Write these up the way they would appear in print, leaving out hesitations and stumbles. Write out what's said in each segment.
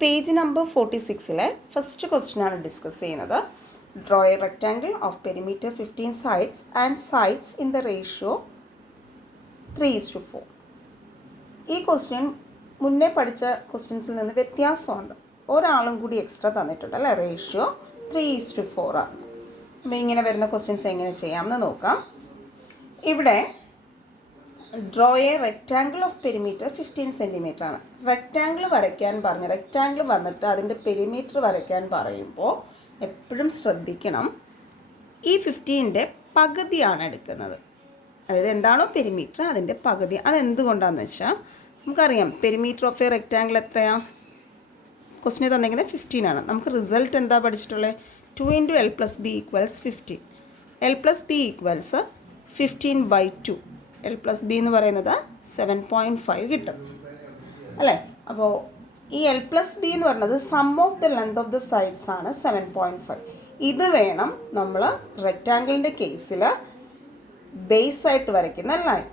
Page number 46-ലെ first ക്വസ്റ്റ്യനാണ് discuss ചെയ്യുന്നത്. Draw A rectangle of perimeter 15 sides and sides in the ratio 3:4. ഈ question മുന്നേ പഠിച്ച ക്വസ്റ്റ്യൻസിൽ നിന്ന് വ്യത്യാസമുണ്ട്. ഒരാളും കൂടി എക്സ്ട്രാ തന്നിട്ടുണ്ട് അല്ലേ. റേഷ്യോ 3:4 ആണ്. അപ്പോൾ ഇങ്ങനെ വരുന്ന ക്വസ്റ്റ്യൻസ് എങ്ങനെ ചെയ്യാമെന്ന് നോക്കാം. ഇവിടെ draw A rectangle of perimeter 15 centimetre ആണ്. റെക്റ്റാങ്കിൾ വരയ്ക്കാൻ പറഞ്ഞ് റെക്റ്റാങ്കിൾ വന്നിട്ട് അതിൻ്റെ പെരിമീറ്റർ വരയ്ക്കാൻ പറയുമ്പോൾ എപ്പോഴും ശ്രദ്ധിക്കണം, ഈ 15ൻ്റെ പകുതിയാണ് എടുക്കുന്നത്. അതായത് എന്താണോ പെരിമീറ്റർ അതിൻ്റെ പകുതി. അതെന്തുകൊണ്ടാണെന്ന് വെച്ചാൽ നമുക്കറിയാം പെരിമീറ്റർ ഓഫ് എ റെക്റ്റാങ്കിൾ എത്രയാണ്. ക്വസ്റ്റിന് തന്നിരിക്കുന്നത് 15 ആണ്. നമുക്ക് റിസൾട്ട് എന്താ പഠിച്ചിട്ടുള്ളത്? 2 × L + B = 15. L + B = 15/2. L + B എന്ന് പറയുന്നത് 7.5 കിട്ടും അല്ലേ. അപ്പോൾ ഈ L + B എന്ന് പറയുന്നത് sum of the length of the sides ആണ് 7.5. ഇത് വേണം നമ്മൾ റെക്റ്റാങ്കിളിൻ്റെ കേസിൽ ബേസ് ആയിട്ട് വരയ്ക്കുന്ന ലൈൻ.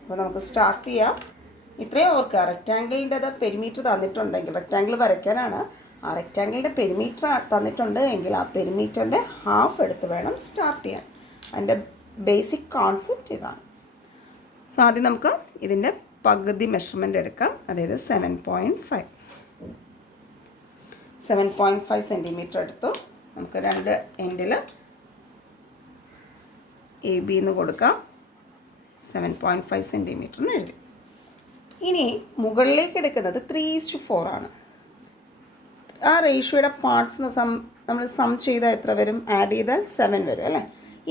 അപ്പോൾ നമുക്ക് സ്റ്റാർട്ട് ചെയ്യാം. ഇത്രയും ഓർക്കുക, റെക്റ്റാങ്കിളിൻ്റെ പെരിമീറ്റർ തന്നിട്ടുണ്ടെങ്കിൽ റെക്റ്റാങ്കിൾ വരയ്ക്കാനാണ്. ആ റെക്റ്റാങ്കിളിൻ്റെ പെരിമീറ്റർ തന്നിട്ടുണ്ട് എങ്കിൽ ആ പെരിമീറ്ററിൻ്റെ ഹാഫ് എടുത്ത് വേണം സ്റ്റാർട്ട് ചെയ്യാൻ. അതിൻ്റെ ബേസിക് കോൺസെപ്റ്റ് ഇതാണ്. സോ ആദ്യം നമുക്ക് ഇതിൻ്റെ പകുതി മെഷർമെൻ്റ് എടുക്കാം. അതായത് 7.5 സെൻറ്റിമീറ്റർ എടുത്തു. നമുക്ക് രണ്ട് എൻഡിൽ AB എന്ന് കൊടുക്കാം. 7.5 സെൻറ്റിമീറ്റർ എന്ന് എഴുതി. ഇനി മുകളിലേക്ക് എടുക്കുന്നത് 3:4 ആണ്. ആ റേഷ്യോയുടെ പാർട്സ് നമ്മൾ സം ചെയ്താൽ എത്ര വരും? ആഡ് ചെയ്താൽ 7 വരും അല്ലേ.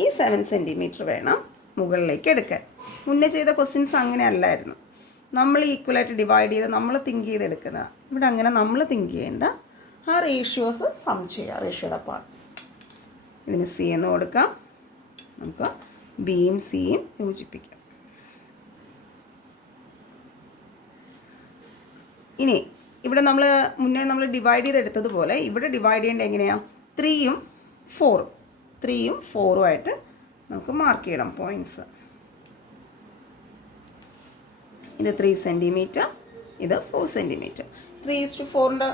ഈ 7 സെൻറ്റിമീറ്റർ വേണം മുകളിലേക്ക് എടുക്കാൻ. മുന്നേ ചെയ്ത ക്വസ്റ്റ്യൻസ് അങ്ങനെ അല്ലായിരുന്നു. നമ്മൾ ഈക്വലായിട്ട് ഡിവൈഡ് ചെയ്ത് നമ്മൾ തിങ്ക് ചെയ്തെടുക്കുന്നത്. ഇവിടെ അങ്ങനെ നമ്മൾ തിങ്ക് ചെയ്യേണ്ട. ആ റേഷ്യോസ് സം ചെയ്യുക, റേഷ്യോയുടെ പാർട്സ്. ഇതിന് C എന്ന് കൊടുക്കാം. നമുക്ക് Bയും Cയും യോജിപ്പിക്കാം. ഇനി ഇവിടെ മുന്നേ നമ്മൾ ഡിവൈഡ് ചെയ്തെടുത്തതുപോലെ ഇവിടെ ഡിവൈഡ് ചെയ്യേണ്ടത് എങ്ങനെയാണ്? 3ഉം 4ഉം ആയിട്ട് നമുക്ക് മാർക്ക് ചെയ്യണം പോയിൻറ്റ്സ്. ഇത് 3 സെൻറ്റിമീറ്റർ, ഇത് 4 സെൻറ്റിമീറ്റർ. 3:4ൻ്റെ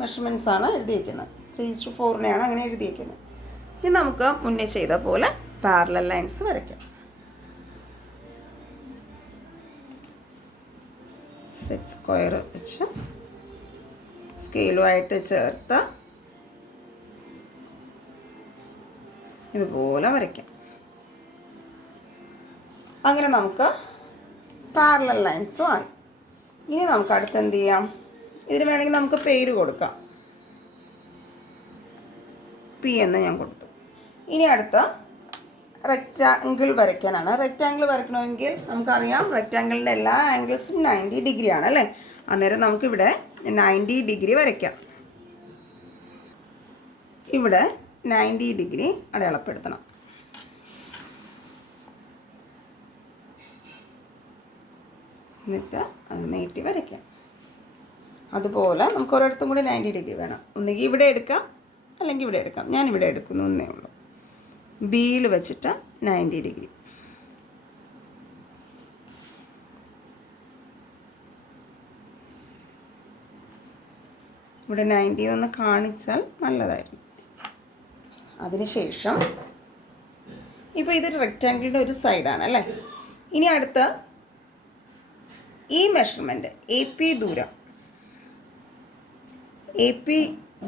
മെഷർമെൻറ്റ്സ് ആണ് എഴുതിയിരിക്കുന്നത്. 3:4നെയാണ് അങ്ങനെ എഴുതിയിരിക്കുന്നത്. ഇനി നമുക്ക് മുന്നേ ചെയ്ത പോലെ പാരലൽ ലൈൻസ് വരയ്ക്കാം. സെറ്റ് സ്ക്വയർ വെച്ച് സ്കെയിലുമായിട്ട് ചേർത്ത് ഇതുപോലെ വരയ്ക്കാം. അങ്ങനെ നമുക്ക് പാരലൽ ലൈൻസും ആയി. ഇനി നമുക്ക് അടുത്ത് എന്ത് ചെയ്യാം? ഇതിന് വേണമെങ്കിൽ നമുക്ക് പേര് കൊടുക്കാം. P എന്ന് ഞാൻ കൊടുത്തു. ഇനി അടുത്ത റെക്റ്റാങ്കിൾ വരയ്ക്കാനാണ്. റെക്റ്റാങ്കിൾ വരയ്ക്കണമെങ്കിൽ നമുക്കറിയാം റെക്റ്റാങ്കിളിൻ്റെ എല്ലാ ആംഗിൾസും 90 ഡിഗ്രി ആണ് അല്ലേ. അന്നേരം നമുക്കിവിടെ 90 ഡിഗ്രി വരയ്ക്കാം. ഇവിടെ 90 ഡിഗ്രി അടയാളപ്പെടുത്തണം. എന്നിട്ട് അത് നീട്ടി വരയ്ക്കാം. അതുപോലെ നമുക്ക് ഒരിടത്തും കൂടി 90 ഡിഗ്രി വേണം. ഒന്നുകിൽ ഇവിടെ എടുക്കാം അല്ലെങ്കിൽ ഇവിടെ എടുക്കാം. ഞാനിവിടെ എടുക്കുന്നു എന്നേ ഉള്ളൂ. Bയിൽ വെച്ചിട്ട് 90 ഡിഗ്രി. ഇവിടെ 90 ഒന്ന് കാണിച്ചാൽ നല്ലതായിരുന്നു. അതിനുശേഷം ഇപ്പോൾ ഇതൊരു റെക്റ്റാങ്കിളിൻ്റെ ഒരു സൈഡാണ് അല്ലേ. ഇനി അടുത്ത ഈ മെഷർമെൻറ്റ് AP ദൂരം, AP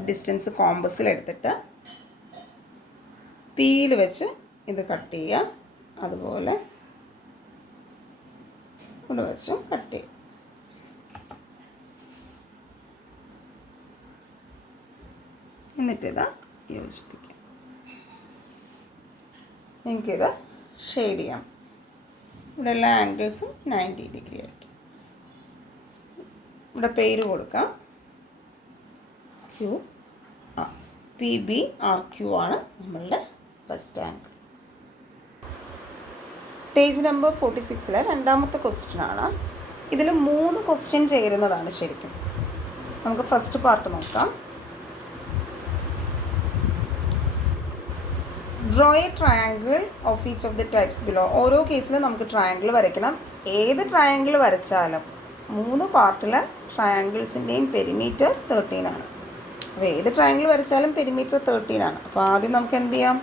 ഡിസ്റ്റൻസ് കോമ്പസിലെടുത്തിട്ട് Pയിൽ വെച്ച് ഇത് കട്ട് ചെയ്യുക. അതുപോലെ ഇവിടെ വെച്ചും കട്ട് ചെയ്യും. എന്നിട്ടിത് യോജിപ്പിക്കാം. നിങ്ങൾക്കിത് ഷെയ്ഡ് ചെയ്യാം. ഇവിടെ എല്ലാ ആംഗിൾസും 90 ഡിഗ്രി ആയിരിക്കും. ഇവിടെ പേര് കൊടുക്കാം. PBRQ ആണ് നമ്മളുടെ റെക്റ്റാങ്കിൾ. പേജ് നമ്പർ 46-ലെ രണ്ടാമത്തെ ക്വസ്റ്റ്യനാണ്. ഇതിൽ 3 ക്വസ്റ്റ്യൻ ചേരുന്നതാണ് ശരിക്കും. നമുക്ക് ഫസ്റ്റ് പാർട്ട് നോക്കാം. Draw A triangle of each of the types below. ഓരോ കേസിലും നമുക്ക് ട്രയാങ്കിൾ വരയ്ക്കണം. ഏത് ട്രയാങ്കിൾ വരച്ചാലും 3 പാർട്ടിലെ ട്രയാങ്കിൾസിൻ്റെയും പെരിമീറ്റർ 13 ആണ്. അപ്പോൾ ഏത് ട്രയാങ്കിൾ വരച്ചാലും പെരിമീറ്റർ 13 ആണ്. അപ്പോൾ ആദ്യം നമുക്ക് എന്ത് ചെയ്യാം,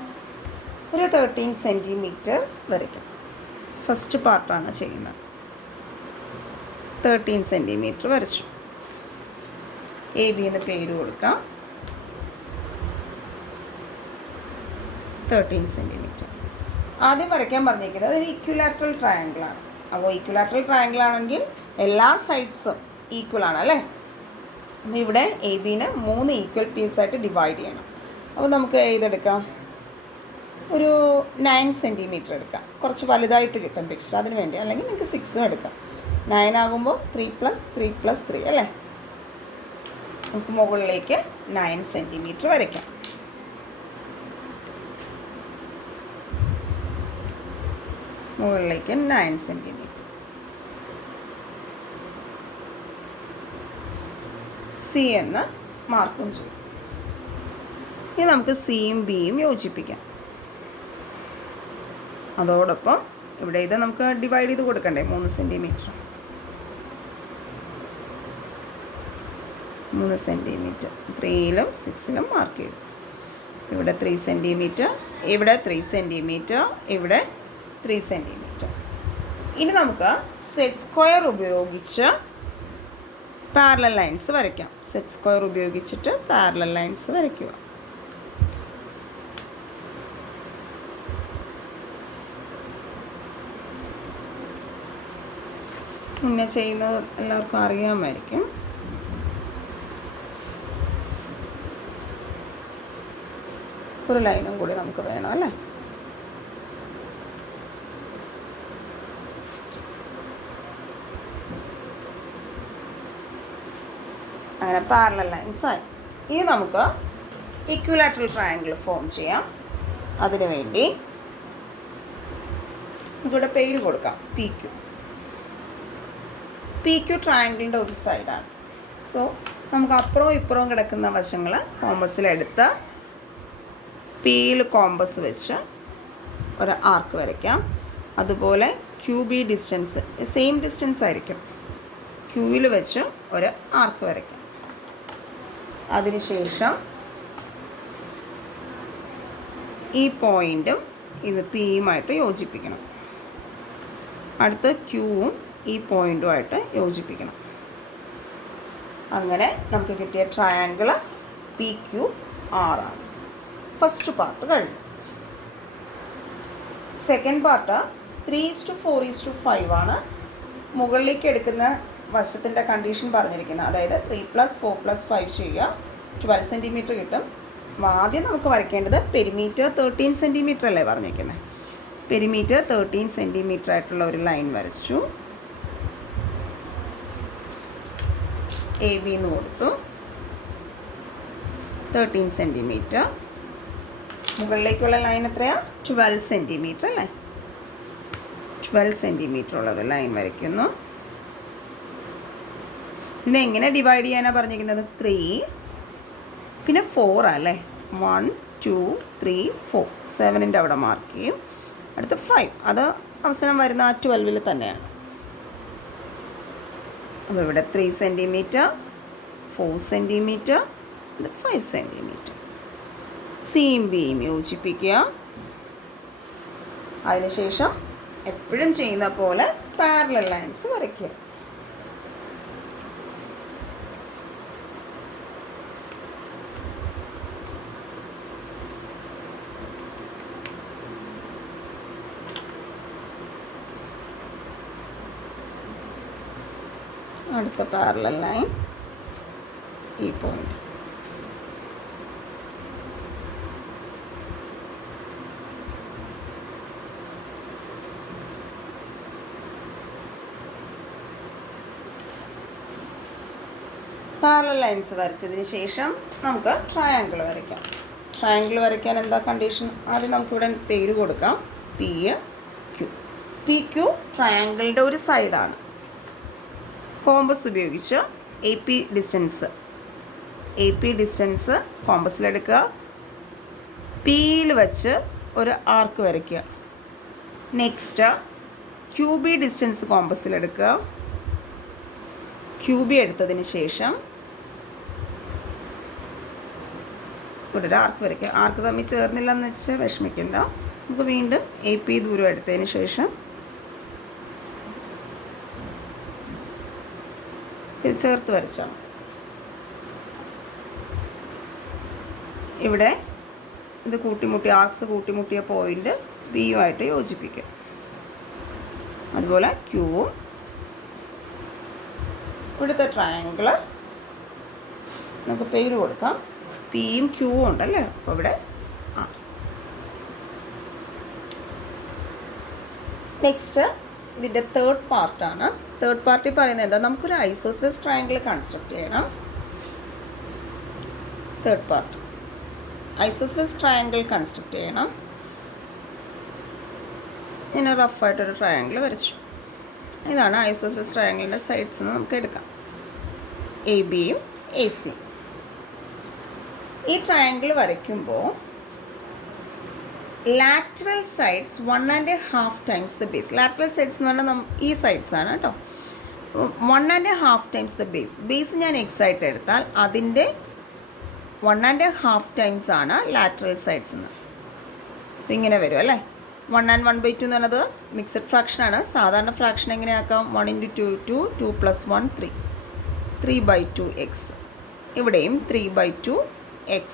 ഒരു 13 സെൻറ്റിമീറ്റർ വരയ്ക്കാം. ഫസ്റ്റ് പാർട്ടാണ് ചെയ്യുന്നത്. 13 സെൻറ്റിമീറ്റർ വരച്ചു. എ ബി എന്ന് പേര് കൊടുക്കാം. 13 സെൻറ്റിമീറ്റർ. ആദ്യം വരയ്ക്കാൻ പറഞ്ഞിരിക്കുന്നത് ഒരു ഇക്വിലാറ്ററൽ ട്രയാങ്കിളാണ്. അപ്പോൾ ഇക്വിലാറ്ററൽ ട്രയാങ്കിൾ ആണെങ്കിൽ എല്ലാ സൈഡ്സും ഈക്വൽ ആണ് അല്ലേ. അപ്പോൾ ഇവിടെ എ ബിനെ 3 ഈക്വൽ പീസായിട്ട് ഡിവൈഡ് ചെയ്യണം. അപ്പോൾ നമുക്ക് ഇതെടുക്കാം, ഒരു 9 സെൻറ്റിമീറ്റർ എടുക്കാം. കുറച്ച് വലുതായിട്ട് കിട്ടും പിക്ചർ, അതിന് വേണ്ടി. അല്ലെങ്കിൽ നിങ്ങൾക്ക് 6ഉം എടുക്കാം. 9 ആകുമ്പോൾ 3 + 3 അല്ലേ. നമുക്ക് മുകളിലേക്ക് 9 സെൻറ്റിമീറ്റർ വരയ്ക്കാം. മുകളിലേക്ക് 9 സെൻറ്റിമീറ്റർ. സി എന്ന് മാർക്കും ചെയ്യും. ഇനി നമുക്ക് സിയും ബിയും യോജിപ്പിക്കാം. അതോടൊപ്പം ഇവിടെ ഇത് നമുക്ക് ഡിവൈഡ് ചെയ്ത് കൊടുക്കണ്ടേ, 3 സെൻറ്റിമീറ്റർ. 3 സെൻറ്റിമീറ്റർ 3ലും 6ലും മാർക്ക് ചെയ്തു. ഇവിടെ 3 സെൻറ്റിമീറ്റർ, ഇവിടെ 3 സെൻറ്റിമീറ്റർ, ഇവിടെ 3 സെൻറ്റിമീറ്റർ. ഇനി നമുക്ക് സെറ്റ് സ്ക്വയർ ഉപയോഗിച്ച് പാരലൽ ലൈൻസ് വരയ്ക്കാം. സെറ്റ് സ്ക്വയർ ഉപയോഗിച്ചിട്ട് പാരലൽ ലൈൻസ് വരയ്ക്കുക. മുന്നേ ചെയ്യുന്നത് എല്ലാവർക്കും അറിയാമായിരിക്കും. ഒരു ലൈനും കൂടി നമുക്ക് വേണം അല്ലേ. അങ്ങനെ പാരലൽ ലൈൻസ് ആയി. ഇനി നമുക്ക് ഇക്വിലാറ്ററൽ ട്രയാങ്കിൾ ഫോം ചെയ്യാം. അതിനു വേണ്ടി നമുക്കിവിടെ പേര് കൊടുക്കാം, പി ക്യു. പി ക്യു ട്രയാങ്കിളിൻ്റെ ഒരു സൈഡാണ്. സോ നമുക്ക് അപ്പുറവും ഇപ്പുറവും കിടക്കുന്ന വശങ്ങൾ കോമ്പസിലെടുത്ത് പിയിൽ കോമ്പസ് വെച്ച് ഒരു ആർക്ക് വരയ്ക്കാം. അതുപോലെ Q B distance same distance ആയിരിക്കും. ക്യൂവിൽ വെച്ച് ഒരു ആർക്ക് വരയ്ക്കാം. അതിനുശേഷം ഈ പോയിൻറ്റും ഇത് പിയുമായിട്ട് യോജിപ്പിക്കണം. അടുത്ത് ക്യൂവും ഈ പോയിൻറ്റുമായിട്ട് യോജിപ്പിക്കണം. അങ്ങനെ നമുക്ക് കിട്ടിയ ട്രയാങ്കിൾ പി ക്യു ആറാണ്. ഫസ്റ്റ് പാർട്ട് കഴിഞ്ഞു. സെക്കൻഡ് പാർട്ട് 3:4:5 ആണ്. മുകളിലേക്ക് എടുക്കുന്ന വശത്തിൻ്റെ കണ്ടീഷൻ പറഞ്ഞിരിക്കുന്നത്. അതായത് 3 + 4 + 5 ചെയ്യുക, 12 സെൻറ്റിമീറ്റർ കിട്ടും. ആദ്യം നമുക്ക് വരയ്ക്കേണ്ടത് പെരിമീറ്റർ 13 സെൻറ്റിമീറ്റർ അല്ലേ പറഞ്ഞിരിക്കുന്നത്. പെരിമീറ്റർ 13 സെൻറ്റിമീറ്റർ ആയിട്ടുള്ള ഒരു ലൈൻ വരച്ചു. എ ബി എന്ന് കൊടുത്തു. 13 സെൻറ്റിമീറ്റർ. മുകളിലേക്കുള്ള ലൈൻ എത്രയാണ്? 12 സെൻറ്റിമീറ്റർ അല്ലേ. 12 സെൻറ്റിമീറ്റർ ഉള്ള ഒരു ലൈൻ വരയ്ക്കുന്നു. ഇതിനെങ്ങനെ ഡിവൈഡ് ചെയ്യാനാണ് പറഞ്ഞിരിക്കുന്നത്? 3 പിന്നെ 4 അല്ലേ. 1 2 3 4 7ൻ്റെ അവിടെ മാർക്ക് ചെയ്യും. അടുത്ത 5, അത് അവസാനം വരുന്ന ആ 12ൽ തന്നെയാണ്. അപ്പോൾ ഇവിടെ 3 സെൻറ്റിമീറ്റർ, 4 സെൻറ്റിമീറ്റർ, ഇത് 5 സെൻറ്റിമീറ്റർ. സിയും ബിയും യോജിപ്പിക്കുക. അതിനുശേഷം എപ്പോഴും ചെയ്യുന്ന പോലെ പാരലൽ ലൈൻസ് വരയ്ക്കുക. അടുത്ത പാരലൽ ലൈൻ ഈ പോയിന്റ്. പാരലൽ ലൈൻസ് വരച്ചതിന് ശേഷം നമുക്ക് ട്രയാങ്കിൾ വരയ്ക്കാം. ട്രയാങ്കിൾ വരയ്ക്കാൻ എന്താ കണ്ടീഷൻ? ആദ്യം നമുക്കിവിടെ പേര് കൊടുക്കാം, പി ക്യു. പി ക്യു ട്രയാങ്കിളിൻ്റെ ഒരു സൈഡാണ്. കോമ്പസ് ഉപയോഗിച്ച് എ പി ഡിസ്റ്റൻസ് കോമ്പസിലെടുക്കുക. പിയിൽ വെച്ച് ഒരു ആർക്ക് വരയ്ക്കുക. നെക്സ്റ്റ് ക്യൂ ബി ഡിസ്റ്റൻസ് കോമ്പസിലെടുക്കുക. ക്യൂബി എടുത്തതിന് ശേഷം ഇവിടെ ഒരു ആർക്ക് വരയ്ക്കുക. ആർക്ക് തമ്മിൽ ചേർന്നില്ലെന്ന് വെച്ച് വിഷമിക്കണ്ട. നമുക്ക് വീണ്ടും AP ദൂരം എടുത്തതിന് ശേഷം ഇത് ചേർത്ത് വരച്ചാൽ ഇവിടെ ഇത് കൂട്ടിമുട്ടി ആർക്സ് കൂട്ടിമുട്ടിയ പോയിൻ്റ് ബിയുമായിട്ട് യോജിപ്പിക്കുക. അതുപോലെ ക്യൂവും ഇവിടുത്തെ ട്രയാങ്കിൾ നമുക്ക് പേര് കൊടുക്കാം. പിയും ക്യൂവും ഉണ്ടല്ലേ, അപ്പോൾ ഇവിടെ നെക്സ്റ്റ് ഇതിൻ്റെ തേർഡ് പാർട്ടാണ്. തേർഡ് പാർട്ടിൽ പറയുന്നത് എന്താ, നമുക്കൊരു ഐസോസെലസ് ട്രയാങ്കിൾ കൺസ്ട്രക്ട് ചെയ്യണം. Third part isosceles triangle construct ചെയ്യണം. ഞാൻ റഫായിട്ടൊരു ട്രയാങ്കിൾ വരച്ചു. ഇതാണ് ഐസോസെലസ് ട്രയാങ്കിളിൻ്റെ സൈഡ്സ് എന്ന് നമുക്ക് എടുക്കാം, ABയും ACയും. ഈ ട്രയാങ്കിൾ വരയ്ക്കുമ്പോൾ lateral sides 1.5 times the base. Lateral sides എന്ന് പറഞ്ഞാൽ ഈ സൈഡ്സ് ആണ് കേട്ടോ. 1.5 ടൈംസ് ദ ബേസ്. ബേസ് ഞാൻ X ആയിട്ട് എടുത്താൽ അതിൻ്റെ 1.5 ടൈംസ് ആണ് ലാറ്ററൽ സൈഡ്സ് എന്ന്. അപ്പോൾ ഇങ്ങനെ വരും അല്ലേ. 1 and 1/2 എന്ന് പറയുന്നത് മിക്സഡ് ഫ്രാക്ഷനാണ്. സാധാരണ ഫ്രാക്ഷൻ എങ്ങനെയാക്കാം, 1 × 2 2, 2 + 1 3, 3/2x. ഇവിടെയും 3/2x.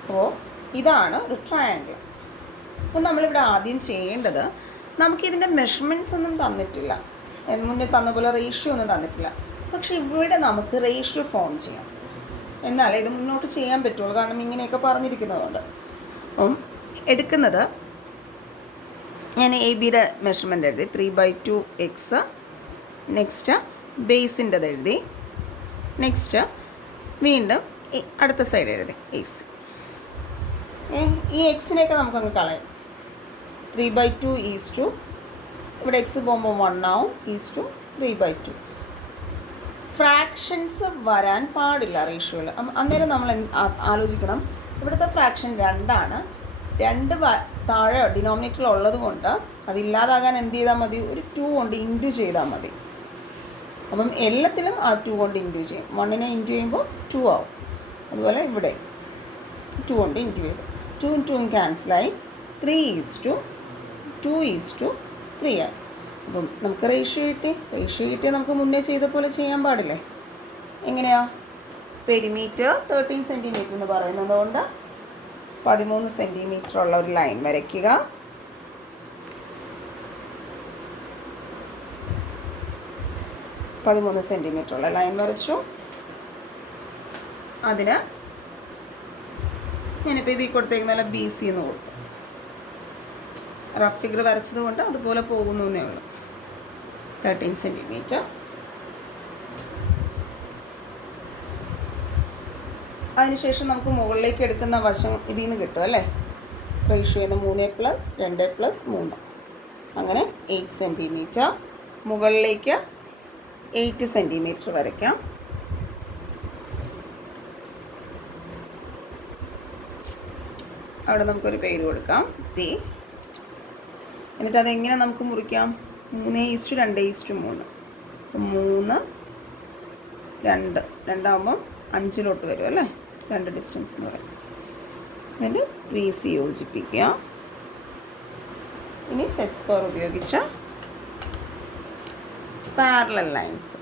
അപ്പോൾ ഇതാണ് ഒരു ട്രയാങ്കിൾ. അപ്പോൾ നമ്മളിവിടെ ആദ്യം ചെയ്യേണ്ടത്, നമുക്കിതിൻ്റെ മെഷർമെൻറ്റ്സ് ഒന്നും തന്നിട്ടില്ല, മുന്നേ തന്ന പോലെ റേഷ്യോ ഒന്നും തന്നിട്ടില്ല. പക്ഷേ ഇവിടെ നമുക്ക് റേഷ്യോ ഫോം ചെയ്യാം, എന്നാലേ ഇത് മുന്നോട്ട് ചെയ്യാൻ പറ്റുള്ളൂ. കാരണം ഇങ്ങനെയൊക്കെ പറഞ്ഞിരിക്കുന്നതുകൊണ്ട്. അപ്പം എടുക്കുന്നത് ഞാൻ ABയുടെ മെഷർമെൻറ്റ് എഴുതി 3/2x. നെക്സ്റ്റ് ബേസിൻ്റെത് എഴുതി. നെക്സ്റ്റ് വീണ്ടും അടുത്ത സൈഡ് എഴുതി AC. ഈ എക്സിനെയൊക്കെ നമുക്കങ്ങ് കളയാം. 3/2 ഇവിടെ X പോകുമ്പോൾ 1 ആവും, 3/2. ഫ്രാക്ഷൻസ് വരാൻ പാടില്ല റേഷ്യോയിൽ. അന്നേരം നമ്മൾ ആലോചിക്കണം, ഇവിടുത്തെ ഫ്രാക്ഷൻ 2 താഴെ ഡിനോമിനേറ്ററിൽ ഉള്ളത് കൊണ്ട് അതില്ലാതാകാൻ എന്ത് ചെയ്താൽ മതി, ഒരു 2 കൊണ്ട് ഇൻറ്റു ചെയ്താൽ മതി. അപ്പം എല്ലാത്തിലും ആ 2 കൊണ്ട് ഇൻറ്റു ചെയ്യും. 1നെ ഇൻറ്റു ചെയ്യുമ്പോൾ 2 ആവും. അതുപോലെ ഇവിടെ 2 കൊണ്ട് ഇൻറ്റു ചെയ്തു. 2 × 2 ക്യാൻസലായി. 3:2 ആയി. അപ്പം നമുക്ക് റേഷ്യോ കിട്ടി. നമുക്ക് മുന്നേ ചെയ്ത പോലെ ചെയ്യാൻ പാടില്ലേ. എങ്ങനെയാ, പെരിമീറ്റർ 13 സെൻറ്റിമീറ്റർ എന്ന് പറയുന്നത് കൊണ്ട് 13 സെൻറ്റിമീറ്റർ ഉള്ള ഒരു ലൈൻ വരയ്ക്കുക. ഉള്ള ലൈൻ വരച്ചു. അതിന് ഞാനിപ്പോൾ ഇതിൽ കൊടുത്തേക്കുന്ന BC എന്ന് കൊടുത്തു. റഫ് ഫിഗർ വരച്ചത് കൊണ്ട് അതുപോലെ പോകുന്നു എന്നേ ഉള്ളൂ. 13 സെൻറ്റിമീറ്റർ. അതിനുശേഷം നമുക്ക് മുകളിലേക്ക് എടുക്കുന്ന വശം ഇതിൽ നിന്ന് കിട്ടും അല്ലേ. റേഷ്യോ ചെയ്യുന്ന 3 + 2 + 3, അങ്ങനെ 8 സെൻറ്റിമീറ്റർ. മുകളിലേക്ക് 8 സെൻറ്റിമീറ്റർ വരയ്ക്കാം. അവിടെ നമുക്കൊരു പേര് കൊടുക്കാം, P. എന്നിട്ട് അതെങ്ങനെ നമുക്ക് മുറിക്കാം, 3:2:3. 3 2 2ആകുമ്പം 5 വരും അല്ലേ, 2 ഡിസ്റ്റൻസ് എന്ന് പറയും. എന്നിട്ട് BC യോജിപ്പിക്കുക. ഇനി സെറ്റ് സ്ക്വയർ ഉപയോഗിച്ച് പാരലൽ ലൈൻസ്.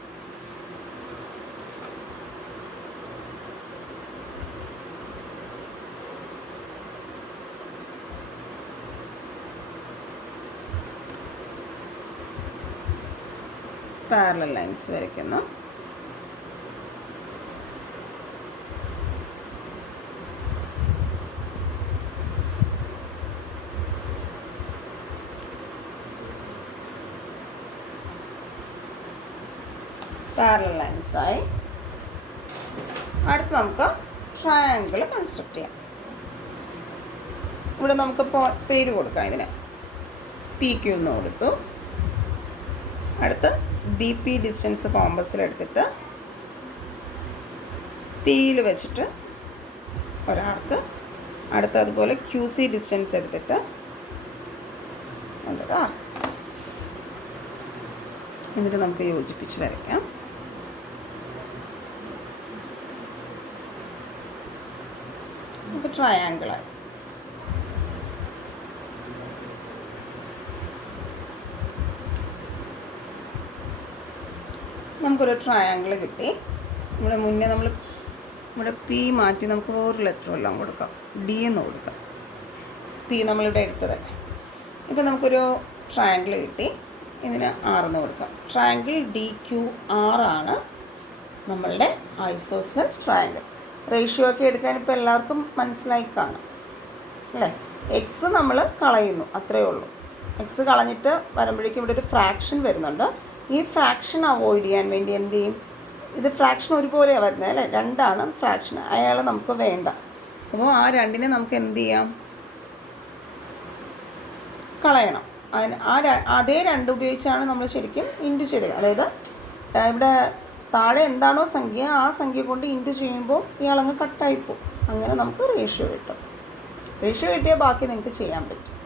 പാരലൽ ലൈൻസ് വരയ്ക്കുന്നു. പാരലൽ ലൈൻസായി. അടുത്ത് നമുക്ക് ട്രയാങ്കിൾ കൺസ്ട്രക്ട് ചെയ്യാം. ഇവിടെ നമുക്ക് പേര് കൊടുക്കാം. ഇതിന് PQ എന്ന് കൊടുത്തു. അടുത്ത് BP ഡിസ്റ്റൻസ് കോമ്പസിലെടുത്തിട്ട് Pയിൽ വെച്ചിട്ട് ഒരാർക്ക്. അടുത്ത് അതുപോലെ QC ഡിസ്റ്റൻസ് എടുത്തിട്ട് ഒരു ആർക്ക്. എന്നിട്ട് നമുക്ക് യോജിപ്പിച്ച് വരയ്ക്കാം. നമുക്ക് ട്രയാങ്കിളായി. നമുക്കൊരു ട്രയാങ്കിൾ കിട്ടി. നമ്മുടെ മുന്നേ നമ്മുടെ പി മാറ്റി നമുക്ക് വേറൊരു ലെറ്റർ എല്ലാം കൊടുക്കാം. ഡി എന്ന് കൊടുക്കാം. പി നമ്മളിവിടെ എടുത്തതല്ലേ. ഇപ്പം നമുക്കൊരു ട്രയാങ്കിൾ കിട്ടി. ഇതിന് ആറെന്ന് കൊടുക്കാം. ട്രയാങ്കിൾ ഡി ക്യു ആറാണ് നമ്മളുടെ ഐസോസ്ലസ് ട്രയാങ്കിൾ. റേഷ്യോ ഒക്കെ എടുക്കാൻ ഇപ്പോൾ എല്ലാവർക്കും മനസ്സിലായി കാണും അല്ലേ. എക്സ് നമ്മൾ കളയുന്നു, അത്രയേ ഉള്ളൂ. എക്സ് കളഞ്ഞിട്ട് വരുമ്പോഴേക്കും ഇവിടെ ഒരു ഫ്രാക്ഷൻ വരുന്നുണ്ട്. ഈ ഫ്രാക്ഷൻ അവോയ്ഡ് ചെയ്യാൻ വേണ്ടി എന്ത് ചെയ്യും? ഇത് ഫ്രാക്ഷൻ ഒരുപോലെയാണ് വരുന്നത് അല്ലേ. രണ്ടാണ് ഫ്രാക്ഷൻ. അയാൾ നമുക്ക് വേണ്ട. അപ്പോൾ ആ രണ്ടിനെ നമുക്ക് എന്ത് ചെയ്യാം? കളയണം. അതേ രണ്ട് ഉപയോഗിച്ചാണ് നമ്മൾ ശരിക്കും ഇൻറ്റു ചെയ്തത്. അതായത് ഇവിടെ താഴെ എന്താണോ സംഖ്യ ആ സംഖ്യ കൊണ്ട് ഇൻറ്റു ചെയ്യുമ്പോൾ ഇയാളങ്ങ് കട്ടായിപ്പോവും. അങ്ങനെ നമുക്ക് റേഷ്യോ കിട്ടും. റേഷ്യോ കിട്ടിയാൽ ബാക്കി നിങ്ങൾക്ക് ചെയ്യാൻ പറ്റും.